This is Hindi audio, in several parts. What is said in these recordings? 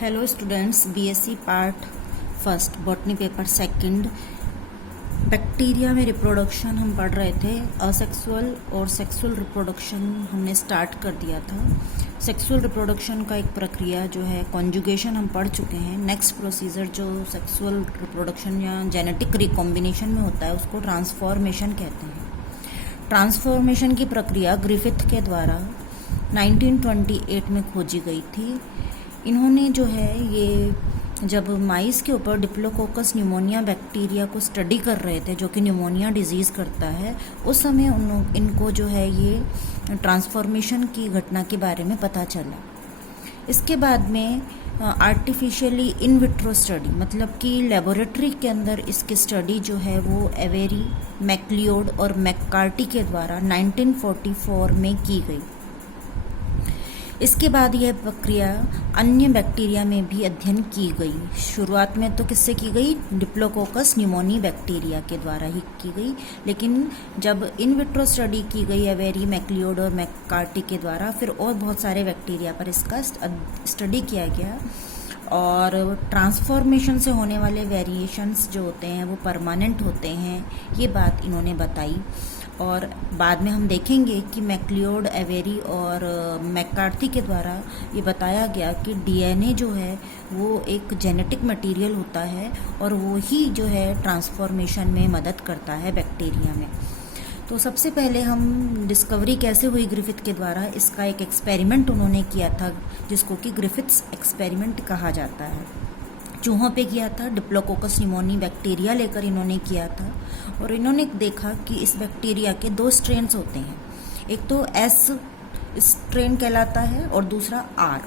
Hello students, BSc part first botany paper second bacteria में रिप्रोडक्शन हम पढ़ रहे थे। असेक्सुअल और सेक्सुअल रिप्रोडक्शन हमने स्टार्ट कर दिया था। सेक्सुअल रिप्रोडक्शन का एक प्रक्रिया जो है कॉन्जुगेशन हम पढ़ चुके हैं। नेक्स्ट प्रोसीजर जो सेक्सुअल रिप्रोडक्शन या जेनेटिक रिकॉम्बिनेशन में होता है उसको ट्रांसफॉर्मेशन कहते हैं। ट्रांसफॉर्मेशन की प्रक्रिया ग्रिफिथ के द्वारा 1928 में खोजी गई थी। इन्होंने जो है ये जब माइस के ऊपर डिप्लोकोकस न्यूमोनिया बैक्टीरिया को स्टडी कर रहे थे जो कि न्यूमोनिया डिजीज़ करता है, उस समय इनको जो है ये ट्रांसफॉर्मेशन की घटना के बारे में पता चला। इसके बाद में आर्टिफिशियली इन विट्रो स्टडी मतलब कि लेबोरेटरी के अंदर इसकी स्टडी जो है वो एवेरी, मैक्लियोड और मैककार्टी के द्वारा 1944 में की गई। इसके बाद यह प्रक्रिया अन्य बैक्टीरिया में भी अध्ययन की गई। शुरुआत में तो किससे की गई? डिप्लोकोकस न्यूमोनी बैक्टीरिया के द्वारा ही की गई, लेकिन जब इन विट्रो स्टडी की गई एवेरी, मैक्लियोड और मैककार्टी के द्वारा, फिर और बहुत सारे बैक्टीरिया पर इसका स्टडी किया गया और ट्रांसफॉर्मेशन से होने वाले वेरिएशंस जो होते हैं वो परमानेंट होते हैं, ये बात इन्होंने बताई। और बाद में हम देखेंगे कि मैक्लियोड, एवेरी और मैककार्थी के द्वारा ये बताया गया कि डीएनए जो है वो एक जेनेटिक मटेरियल होता है और वो ही जो है ट्रांसफॉर्मेशन में मदद करता है बैक्टीरिया में। तो सबसे पहले हम डिस्कवरी कैसे हुई ग्रिफिथ के द्वारा, इसका एक एक्सपेरिमेंट उन्होंने किया था जिसको कि ग्रिफिथ्स एक्सपेरिमेंट कहा जाता है। चूहों पे किया था, डिप्लोकोकस न्यूमोनी बैक्टीरिया लेकर इन्होंने किया था और इन्होंने देखा कि इस बैक्टीरिया के दो स्ट्रेन्स होते हैं। एक तो एस स्ट्रेन कहलाता है और दूसरा आर।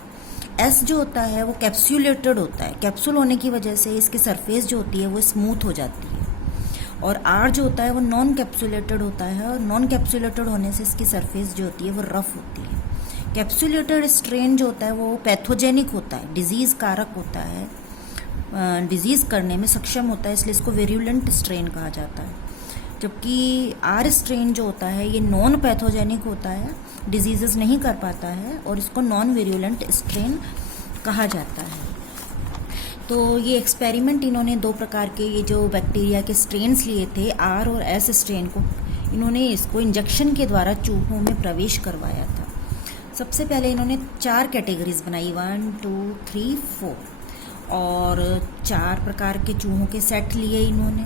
एस जो होता है वो कैप्सूलेटेड होता है, कैप्सूल होने की वजह से इसकी सरफेस जो होती है वो स्मूथ हो जाती है, और आर जो होता है वो नॉन कैप्सूलेटेड होता है और नॉन कैप्सूलेटेड होने से इसकी सरफेस जो होती है वो रफ होती है। कैप्सूलेटेड स्ट्रेन जो होता है वो पैथोजेनिक होता है, डिजीज़ कारक होता है, डिजीज़ करने में सक्षम होता है, इसलिए इसको वेरुलेंट स्ट्रेन कहा जाता है। जबकि आर स्ट्रेन जो होता है ये नॉन पैथोजेनिक होता है, डिजीजेस नहीं कर पाता है और इसको नॉन वेरुलेंट स्ट्रेन कहा जाता है। तो ये एक्सपेरिमेंट इन्होंने दो प्रकार के ये जो बैक्टीरिया के स्ट्रेन्स लिए थे, आर और एस स्ट्रेन को, इन्होंने इसको इंजेक्शन के द्वारा चूहों में प्रवेश करवाया था। सबसे पहले इन्होंने 4 कैटेगरीज बनाई, 1, 2, 3, 4, और 4 प्रकार के चूहों के सेट लिए इन्होंने।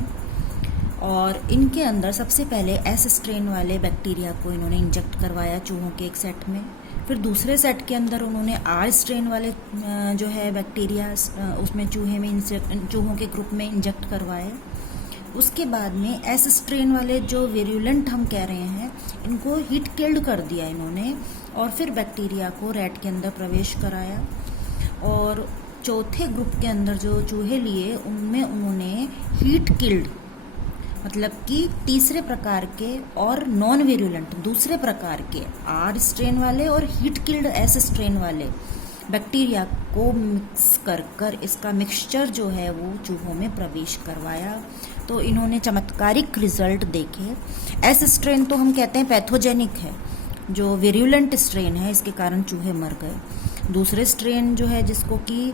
और इनके अंदर सबसे पहले एस स्ट्रेन वाले बैक्टीरिया को इन्होंने इंजेक्ट करवाया चूहों के एक सेट में। फिर दूसरे सेट के अंदर उन्होंने आर स्ट्रेन वाले जो है बैक्टीरिया उसमें चूहों के ग्रुप में इंजेक्ट करवाए। उसके बाद में एस स्ट्रेन वाले जो वेरुलेंट हम कह रहे हैं इनको हीट किल्ड कर दिया इन्होंने, और फिर बैक्टीरिया को रैट के अंदर प्रवेश कराया। और चौथे ग्रुप के अंदर जो चूहे लिए उनमें उन्होंने हीट किल्ड मतलब कि तीसरे प्रकार के और नॉन वेरुलेंट दूसरे प्रकार के आर स्ट्रेन वाले और हीट किल्ड एस स्ट्रेन वाले बैक्टीरिया को मिक्स कर इसका मिक्सचर जो है वो चूहों में प्रवेश करवाया। तो इन्होंने चमत्कारिक रिजल्ट देखे। एस स्ट्रेन तो हम कहते हैं पैथोजेनिक है, जो वेरुलेंट स्ट्रेन है, इसके कारण चूहे मर गए। दूसरे स्ट्रेन जो है जिसको कि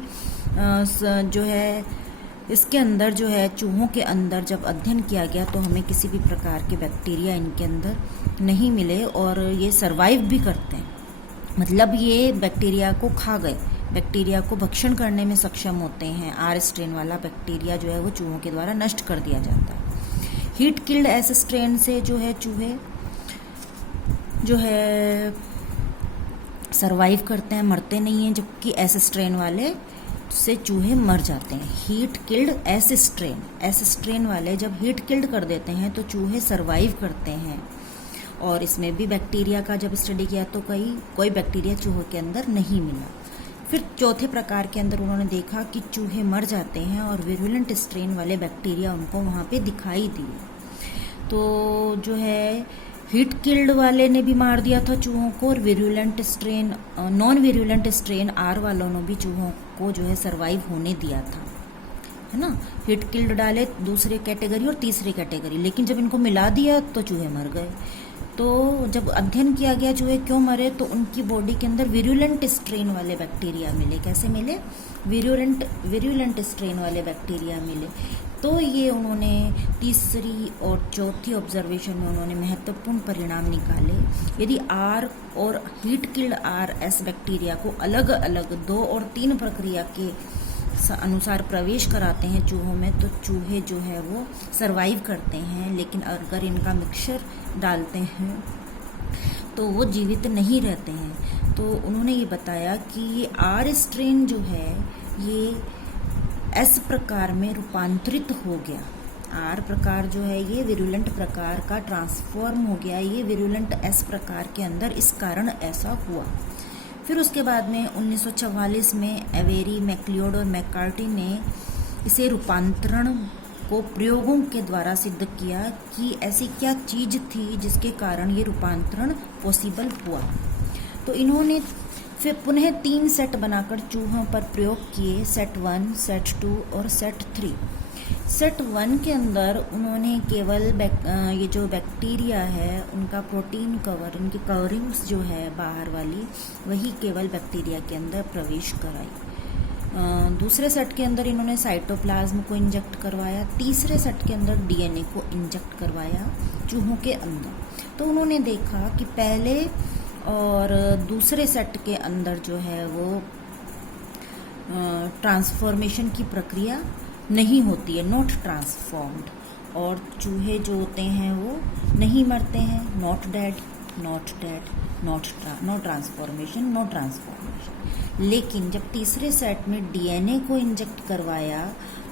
जो है इसके अंदर जो है चूहों के अंदर जब अध्ययन किया गया तो हमें किसी भी प्रकार के बैक्टीरिया इनके अंदर नहीं मिले और ये सरवाइव भी करते हैं, मतलब ये बैक्टीरिया को खा गए, बैक्टीरिया को भक्षण करने में सक्षम होते हैं। आर स्ट्रेन वाला बैक्टीरिया जो है वो चूहों के द्वारा नष्ट कर दिया जाता है। हीट किल्ड एस स्ट्रेन से जो है चूहे जो है सरवाइव करते हैं, मरते नहीं हैं, जबकि एस स्ट्रेन वाले से चूहे मर जाते हैं। हीट किल्ड एस स्ट्रेन वाले जब हीट किल्ड कर देते हैं तो चूहे सरवाइव करते हैं। और इसमें भी बैक्टीरिया का जब स्टडी किया तो कोई बैक्टीरिया चूहों के अंदर नहीं मिला। फिर चौथे प्रकार के अंदर उन्होंने देखा कि चूहे मर जाते हैं और वेरुलेंट स्ट्रेन वाले बैक्टीरिया उनको वहाँ पे दिखाई दिए। तो जो है हीट किल्ड वाले ने भी मार दिया था चूहों को, और virulent strain non virulent strain R वालों ने भी चूहों को जो है सरवाइव होने दिया था, है ना। हीट किल्ड डाले दूसरे कैटेगरी और तीसरी कैटेगरी, लेकिन जब इनको मिला दिया तो चूहे मर गए। तो जब अध्ययन किया गया चूहे क्यों मरे, तो उनकी बॉडी के अंदर विरुलेंट स्ट्रेन वाले बैक्टीरिया मिले। कैसे मिले? विरुलेंट स्ट्रेन वाले बैक्टीरिया मिले। तो ये उन्होंने तीसरी और चौथी ऑब्जर्वेशन में उन्होंने महत्वपूर्ण परिणाम निकाले। यदि आर और हीट किल्ड RS बैक्टीरिया को अलग अलग 2 और 3 प्रक्रिया के अनुसार प्रवेश कराते हैं चूहों में, तो चूहे जो है वो सरवाइव करते हैं। लेकिन अगर इनका मिक्सचर डालते हैं तो वो जीवित नहीं रहते हैं। तो उन्होंने ये बताया कि ये R स्ट्रेन जो है ये S प्रकार में रूपांतरित हो गया। R प्रकार जो है ये विरुलेंट प्रकार का ट्रांसफॉर्म हो गया, ये विरुलेंट S प्रकार के अंदर, इस कारण ऐसा हुआ। फिर उसके बाद में 1944 में एवेरी, मैक्लियोड और मैककार्टी ने इसे रूपांतरण को प्रयोगों के द्वारा सिद्ध किया कि ऐसी क्या चीज थी जिसके कारण ये रूपांतरण पॉसिबल हुआ। तो इन्होंने फिर पुनः 3 सेट बनाकर चूहों पर प्रयोग किए, सेट 1, सेट 2 और सेट 3। सेट 1 के अंदर उन्होंने केवल ये जो बैक्टीरिया है उनका प्रोटीन कवर, उनकी कवरिंग्स जो है बाहर वाली, वही केवल बैक्टीरिया के अंदर प्रवेश कराई। दूसरे सेट के अंदर इन्होंने साइटोप्लाज्म को इंजेक्ट करवाया। तीसरे सेट के अंदर DNA को इंजेक्ट करवाया चूहों के अंदर। तो उन्होंने देखा कि पहले और दूसरे सेट के अंदर जो है वो ट्रांसफॉर्मेशन की प्रक्रिया नहीं होती है, नॉट ट्रांसफॉर्म्ड, और चूहे जो होते हैं वो नहीं मरते हैं, not dead, no transformation, no transformation. लेकिन जब तीसरे सेट में DNA को इंजेक्ट करवाया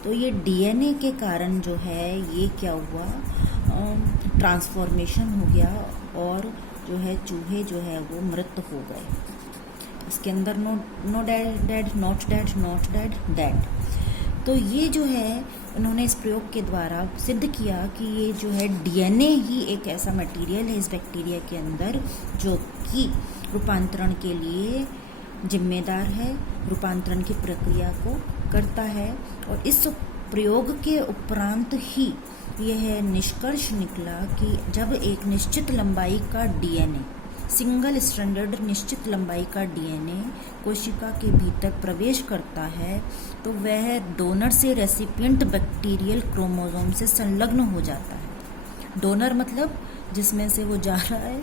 तो ये DNA के कारण जो है ये क्या हुआ, ट्रांसफॉर्मेशन हो गया और जो है चूहे जो है वो मृत हो गए। इसके अंदर no dead, not dead, dead. तो ये जो है उन्होंने इस प्रयोग के द्वारा सिद्ध किया कि ये जो है DNA ही एक ऐसा मटेरियल है इस बैक्टीरिया के अंदर जो कि रूपांतरण के लिए जिम्मेदार है, रूपांतरण की प्रक्रिया को करता है। और इस प्रयोग के उपरांत ही यह निष्कर्ष निकला कि जब एक निश्चित लंबाई का DNA, सिंगल स्ट्रैंडेड निश्चित लंबाई का DNA कोशिका के भीतर प्रवेश करता है तो वह डोनर से रेसिपिएंट बैक्टीरियल क्रोमोसोम से संलग्न हो जाता है। डोनर मतलब जिसमें से वो जा रहा है,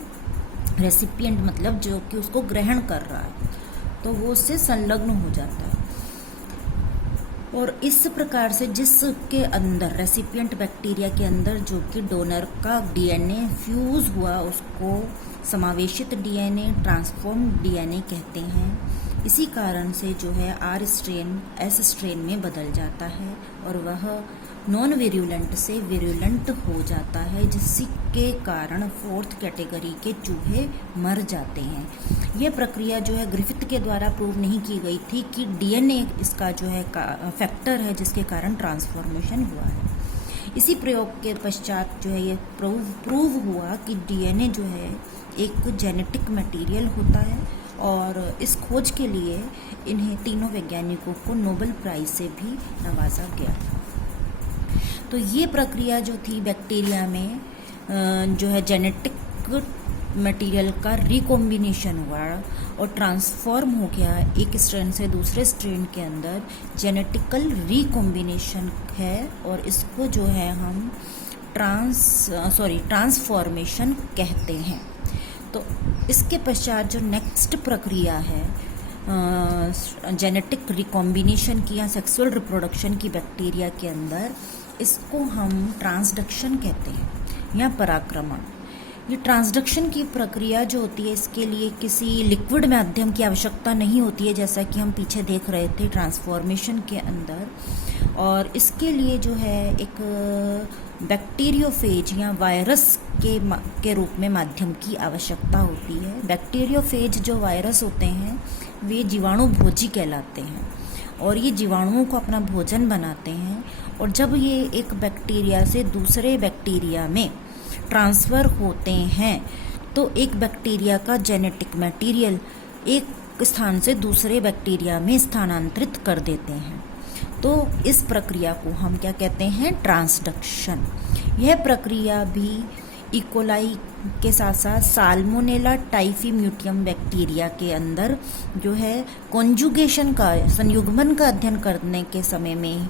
रेसिपिएंट मतलब जो कि उसको ग्रहण कर रहा है, तो वो उससे संलग्न हो जाता है। और इस प्रकार से जिसके अंदर रेसिपिएंट बैक्टीरिया के अंदर जो कि डोनर का DNA फ्यूज हुआ उसको समावेशित DNA, ट्रांसफॉर्म DNA कहते हैं। इसी कारण से जो है R स्ट्रेन S स्ट्रेन में बदल जाता है और वह नॉन विरुलेंट से विरुलेंट हो जाता है, जिसके कारण 4th कैटेगरी के चूहे मर जाते हैं। यह प्रक्रिया जो है ग्रिफिथ के द्वारा प्रूव नहीं की गई थी कि DNA इसका जो है फैक्टर है जिसके कारण ट्रांसफॉर्मेशन हुआ है। इसी प्रयोग के पश्चात जो है ये प्रूव हुआ कि DNA जो है एक जेनेटिक मटेरियल होता है और इस खोज के लिए इन्हें तीनों वैज्ञानिकों को नोबेल प्राइज से भी नवाजा गया था। तो ये प्रक्रिया जो थी बैक्टीरिया में जो है जेनेटिक मटेरियल का रिकॉम्बिनेशन हुआ और ट्रांसफॉर्म हो गया एक स्ट्रेन से दूसरे स्ट्रेन के अंदर, जेनेटिकल रिकॉम्बिनेशन है और इसको जो है हम ट्रांसफॉर्मेशन कहते हैं। तो इसके पश्चात जो नेक्स्ट प्रक्रिया है जेनेटिक रिकॉम्बिनेशन की या सेक्सुअल रिप्रोडक्शन की बैक्टीरिया के अंदर, इसको हम ट्रांसडक्शन कहते हैं या पराक्रमण। ये ट्रांसडक्शन की प्रक्रिया जो होती है इसके लिए किसी लिक्विड माध्यम की आवश्यकता नहीं होती है, जैसा कि हम पीछे देख रहे थे ट्रांसफॉर्मेशन के अंदर। और इसके लिए जो है एक बैक्टीरियोफेज या वायरस के रूप में माध्यम की आवश्यकता होती है। बैक्टीरियोफेज जो वायरस होते हैं वे जीवाणु भोजी कहलाते हैं और ये जीवाणुओं को अपना भोजन बनाते हैं। और जब ये एक बैक्टीरिया से दूसरे बैक्टीरिया में ट्रांसफ़र होते हैं तो एक बैक्टीरिया का जेनेटिक मटेरियल एक स्थान से दूसरे बैक्टीरिया में स्थानांतरित कर देते हैं। तो इस प्रक्रिया को हम क्या कहते हैं, ट्रांसडक्शन। यह प्रक्रिया भी इकोलाई के साथ साथ साल्मोनेला टाइफीम्यूटियम बैक्टीरिया के अंदर जो है कॉन्जुगेशन का, संयुग्मन का अध्ययन करने के समय में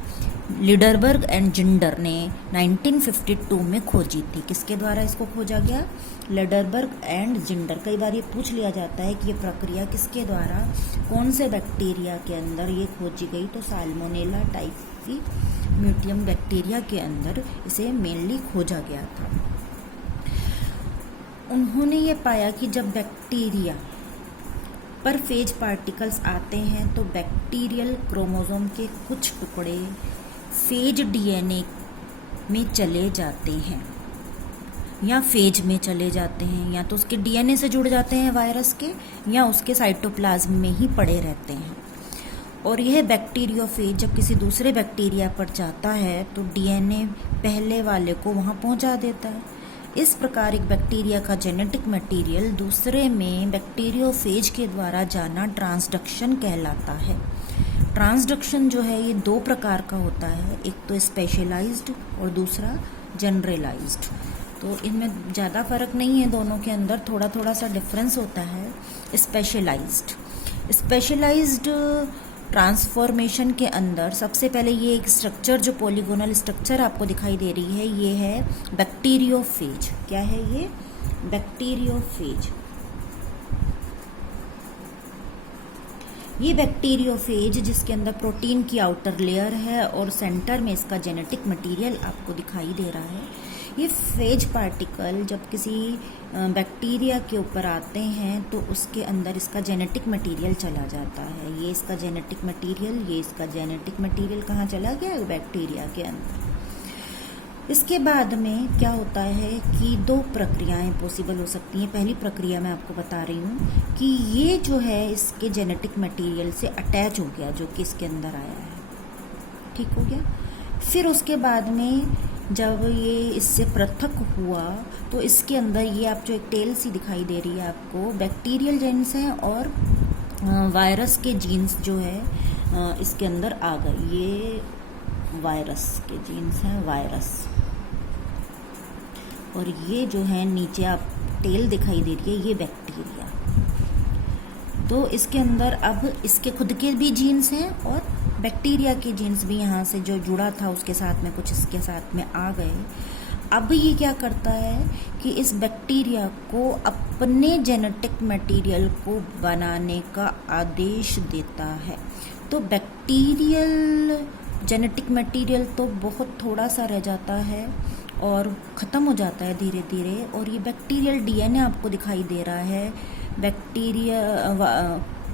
लिडरबर्ग एंड जिंडर ने 1952 में खोजी थी। किसके द्वारा इसको खोजा गया? लिडरबर्ग एंड जिंडर। कई बार ये पूछ लिया जाता है कि ये प्रक्रिया किसके द्वारा, कौन से बैक्टीरिया के अंदर ये खोजी गई, तो साल्मोनेला टाइफीम्यूटियम बैक्टीरिया के अंदर इसे मेनली खोजा गया था। उन्होंने ये पाया कि जब बैक्टीरिया पर फेज पार्टिकल्स आते हैं तो बैक्टीरियल क्रोमोसोम के कुछ टुकड़े फेज डीएनए में चले जाते हैं या फेज में चले जाते हैं, या तो उसके डीएनए से जुड़ जाते हैं वायरस के, या उसके साइटोप्लाज्म में ही पड़े रहते हैं। और यह बैक्टीरियोफेज जब किसी दूसरे बैक्टीरिया पर जाता है तो डीएनए पहले वाले को वहाँ पहुँचा देता है। इस प्रकार एक बैक्टीरिया का जेनेटिक मटेरियल दूसरे में बैक्टीरियोफेज के द्वारा जाना ट्रांसडक्शन कहलाता है। ट्रांसडक्शन जो है ये दो प्रकार का होता है, एक तो स्पेशलाइज्ड और दूसरा जनरलाइज्ड। तो इनमें ज़्यादा फर्क नहीं है, दोनों के अंदर थोड़ा थोड़ा सा डिफरेंस होता है। स्पेशलाइज्ड ट्रांसफॉर्मेशन के अंदर सबसे पहले ये एक स्ट्रक्चर, जो पॉलीगोनल स्ट्रक्चर आपको दिखाई दे रही है, ये है बैक्टीरियोफेज। क्या है ये? बैक्टीरियोफेज। ये बैक्टीरियोफेज जिसके अंदर प्रोटीन की आउटर लेयर है और सेंटर में इसका जेनेटिक मटेरियल आपको दिखाई दे रहा है। ये फेज पार्टिकल जब किसी बैक्टीरिया के ऊपर आते हैं तो उसके अंदर इसका जेनेटिक मटेरियल चला जाता है। ये इसका जेनेटिक मटेरियल कहाँ चला गया? बैक्टीरिया के अंदर। इसके बाद में क्या होता है कि दो प्रक्रियाएं पॉसिबल हो सकती हैं। पहली प्रक्रिया मैं आपको बता रही हूँ कि ये जो है इसके जेनेटिक मटेरियल से अटैच हो गया, जो कि इसके अंदर आया है, ठीक हो गया। फिर उसके बाद में जब ये इससे पृथक हुआ तो इसके अंदर ये आप जो एक टेल सी दिखाई दे रही है आपको, बैक्टीरियल जीन्स हैं और वायरस के जीन्स जो है इसके अंदर आ गए। ये वायरस के जीन्स हैं, वायरस, और ये जो है नीचे आप टेल दिखाई दे रही है, ये बैक्टीरिया। तो इसके अंदर अब इसके खुद के भी जीन्स हैं और बैक्टीरिया के जीन्स भी यहाँ से जो जुड़ा था उसके साथ में कुछ इसके साथ में आ गए। अब ये क्या करता है कि इस बैक्टीरिया को अपने जेनेटिक मटेरियल को बनाने का आदेश देता है। तो बैक्टीरियल जेनेटिक मटेरियल तो बहुत थोड़ा सा रह जाता है और ख़त्म हो जाता है धीरे धीरे। और ये बैक्टीरियल डीएनए आपको दिखाई दे रहा है। बैक्टीरिया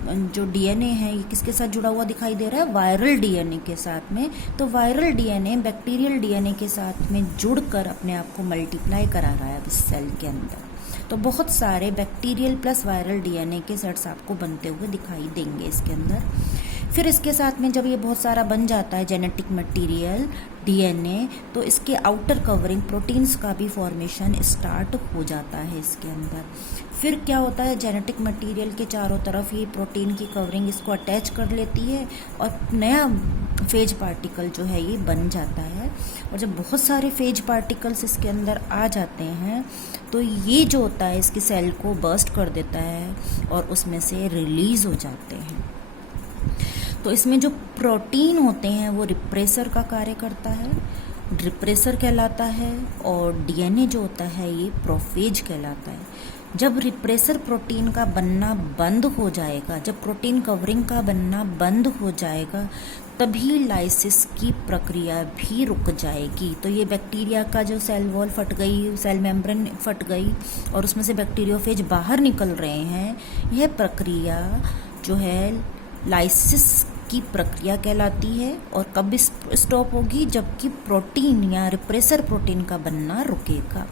जो डीएनए है ये किसके साथ जुड़ा हुआ दिखाई दे रहा है? वायरल डीएनए के साथ में। तो वायरल डीएनए बैक्टीरियल डीएनए के साथ में जुड़कर अपने आप को मल्टीप्लाई करा रहा है इस सेल के अंदर। तो बहुत सारे बैक्टीरियल प्लस वायरल डीएनए के सेट्स आपको बनते हुए दिखाई देंगे इसके अंदर। फिर इसके साथ में जब ये बहुत सारा बन जाता है जेनेटिक मटेरियल डीएनए, तो इसके आउटर कवरिंग प्रोटीन्स का भी फॉर्मेशन स्टार्ट हो जाता है इसके अंदर। फिर क्या होता है, जेनेटिक मटेरियल के चारों तरफ ये प्रोटीन की कवरिंग इसको अटैच कर लेती है और नया फेज पार्टिकल जो है ये बन जाता है। और जब बहुत सारे फेज पार्टिकल्स इसके अंदर आ जाते हैं तो ये जो होता है इसकी सेल को बर्स्ट कर देता है और उसमें से रिलीज हो जाते हैं। तो इसमें जो प्रोटीन होते हैं वो रिप्रेसर का कार्य करता है, रिप्रेसर कहलाता है, और डीएनए जो होता है ये प्रोफेज कहलाता है। जब रिप्रेसर प्रोटीन का बनना बंद हो जाएगा, जब प्रोटीन कवरिंग का बनना बंद हो जाएगा, तभी लाइसिस की प्रक्रिया भी रुक जाएगी। तो ये बैक्टीरिया का जो सेल वॉल फट गई, सेल मेम्ब्रेन फट गई और उसमें से बैक्टीरियोफेज बाहर निकल रहे हैं, यह प्रक्रिया जो है लाइसिस की प्रक्रिया कहलाती है। और कब स्टॉप होगी? जबकि प्रोटीन या रिप्रेसर प्रोटीन का बनना रुकेगा।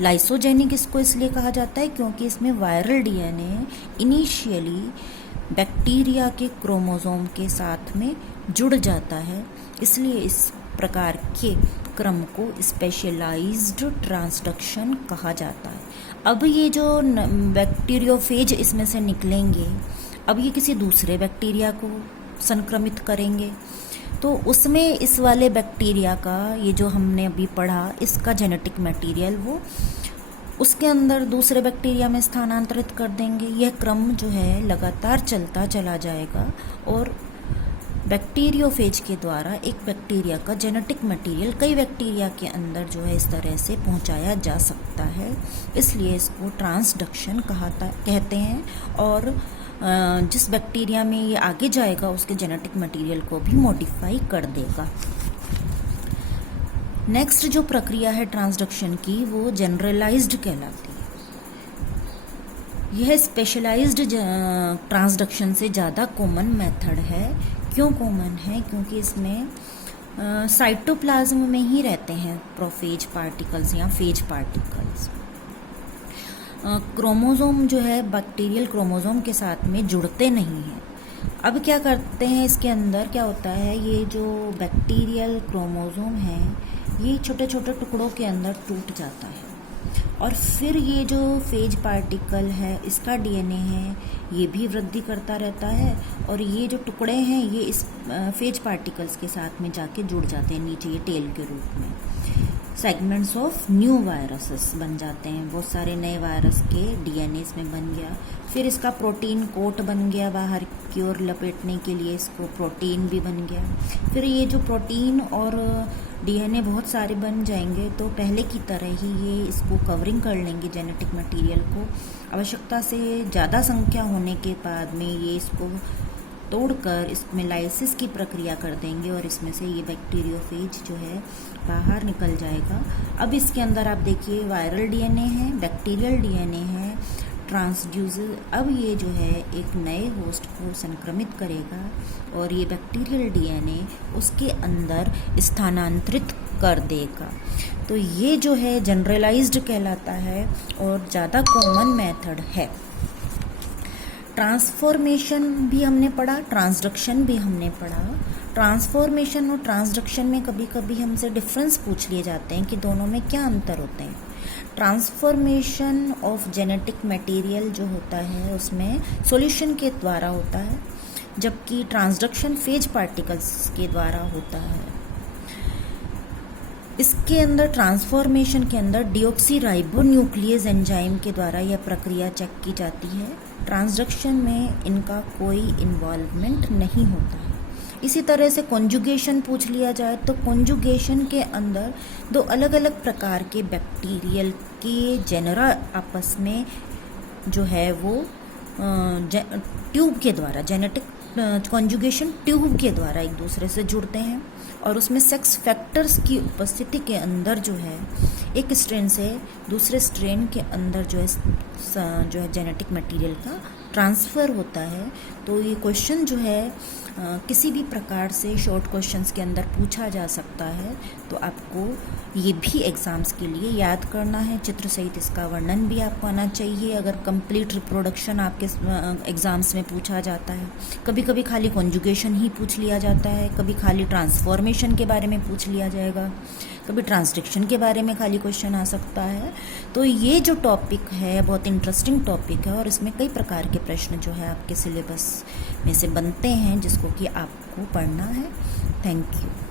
लाइसोजेनिक इसको इसलिए कहा जाता है क्योंकि इसमें वायरल डीएनए इनिशियली बैक्टीरिया के क्रोमोसोम के साथ में जुड़ जाता है, इसलिए इस प्रकार के क्रम को स्पेशलाइज्ड ट्रांसडक्शन कहा जाता है। अब ये जो बैक्टीरियोफेज इसमें से निकलेंगे, अब ये किसी दूसरे बैक्टीरिया को संक्रमित करेंगे, तो उसमें इस वाले बैक्टीरिया का, ये जो हमने अभी पढ़ा, इसका जेनेटिक मटेरियल वो उसके अंदर दूसरे बैक्टीरिया में स्थानांतरित कर देंगे। यह क्रम जो है लगातार चलता चला जाएगा और बैक्टीरियोफेज के द्वारा एक बैक्टीरिया का जेनेटिक मटेरियल कई बैक्टीरिया के अंदर जो है इस तरह से पहुंचाया जा सकता है, इसलिए इसको ट्रांसडक्शन कहते हैं। और जिस बैक्टीरिया में ये आगे जाएगा उसके जेनेटिक मटेरियल को भी मॉडिफाई कर देगा। नेक्स्ट जो प्रक्रिया है ट्रांसडक्शन की वो जनरलाइज्ड कहलाती है। यह स्पेशलाइज्ड ट्रांसडक्शन से ज़्यादा कॉमन मेथड है। क्यों कॉमन है? क्योंकि इसमें साइटोप्लाज्म में ही रहते हैं प्रोफेज पार्टिकल्स या फेज पार्टिकल्स। क्रोमोसोम जो है बैक्टीरियल क्रोमोसोम के साथ में जुड़ते नहीं हैं। अब क्या करते हैं, इसके अंदर क्या होता है, ये जो बैक्टीरियल क्रोमोसोम है ये छोटे छोटे टुकड़ों के अंदर टूट जाता है और फिर ये जो फेज पार्टिकल है इसका डीएनए है ये भी वृद्धि करता रहता है और ये जो टुकड़े हैं ये इस फेज पार्टिकल्स के साथ में जाके जुड़ जाते हैं नीचे ये टेल के रूप में। सेगमेंट्स ऑफ न्यू वायरसेस बन जाते हैं, बहुत सारे नए वायरस के डीएनए इसमें बन गया। फिर इसका प्रोटीन कोट बन गया, बाहर की ओर लपेटने के लिए इसको प्रोटीन भी बन गया। फिर ये जो प्रोटीन और डीएनए बहुत सारे बन जाएंगे तो पहले की तरह ही ये इसको कवरिंग कर लेंगे जेनेटिक मटेरियल को। आवश्यकता से ज़्यादा संख्या होने के बाद में ये इसको तोड़कर इसमें लाइसिस की प्रक्रिया कर देंगे और इसमें से ये बैक्टीरियोफेज जो है बाहर निकल जाएगा। अब इसके अंदर आप देखिए वायरल डीएनए है, बैक्टीरियल डीएनए है, ट्रांसड्यूसर। अब ये जो है एक नए होस्ट को संक्रमित करेगा और ये बैक्टीरियल डीएनए उसके अंदर स्थानांतरित कर देगा। तो ये जो है जनरलाइज्ड कहलाता है और ज़्यादा कॉमन मेथड है। ट्रांसफॉर्मेशन भी हमने पढ़ा, ट्रांसडक्शन भी हमने पढ़ा। ट्रांसफॉर्मेशन और ट्रांसडक्शन में कभी कभी हमसे डिफरेंस पूछ लिए जाते हैं कि दोनों में क्या अंतर होते हैं। ट्रांसफॉर्मेशन ऑफ जेनेटिक मटेरियल जो होता है उसमें सॉल्यूशन के द्वारा होता है, जबकि ट्रांसडक्शन फेज पार्टिकल्स के द्वारा होता है। इसके अंदर ट्रांसफॉर्मेशन के अंदर डीऑक्सीराइबोन्यूक्लियेज एंजाइम के द्वारा यह प्रक्रिया चेक की जाती है। ट्रांसडक्शन में इनका कोई इन्वॉल्वमेंट नहीं होता है। इसी तरह से कॉन्जुगेशन पूछ लिया जाए तो कॉन्जुगेशन के अंदर दो अलग अलग प्रकार के बैक्टीरियल के जेनरा आपस में जो है वो ट्यूब के द्वारा, जेनेटिक कॉन्जुगेशन ट्यूब के द्वारा एक दूसरे से जुड़ते हैं और उसमें सेक्स फैक्टर्स की उपस्थिति के अंदर जो है एक स्ट्रेन से दूसरे स्ट्रेन के अंदर जो है जेनेटिक मटेरियल का ट्रांसफ़र होता है। तो ये क्वेश्चन जो है किसी भी प्रकार से शॉर्ट क्वेश्चंस के अंदर पूछा जा सकता है, तो आपको ये भी एग्ज़ाम्स के लिए याद करना है। चित्र सहित इसका वर्णन भी आपको आना चाहिए अगर कंप्लीट रिप्रोडक्शन आपके एग्ज़ाम्स में पूछा जाता है। कभी कभी खाली कॉन्जुगेशन ही पूछ लिया जाता है, कभी खाली ट्रांसफॉर्मेशन के बारे में पूछ लिया जाएगा, कभी ट्रांसडक्शन के बारे में खाली क्वेश्चन आ सकता है। तो ये जो टॉपिक है बहुत इंटरेस्टिंग टॉपिक है और इसमें कई प्रकार के प्रश्न जो है आपके सिलेबस में से बनते हैं जिसको कि आपको पढ़ना है। Thank you.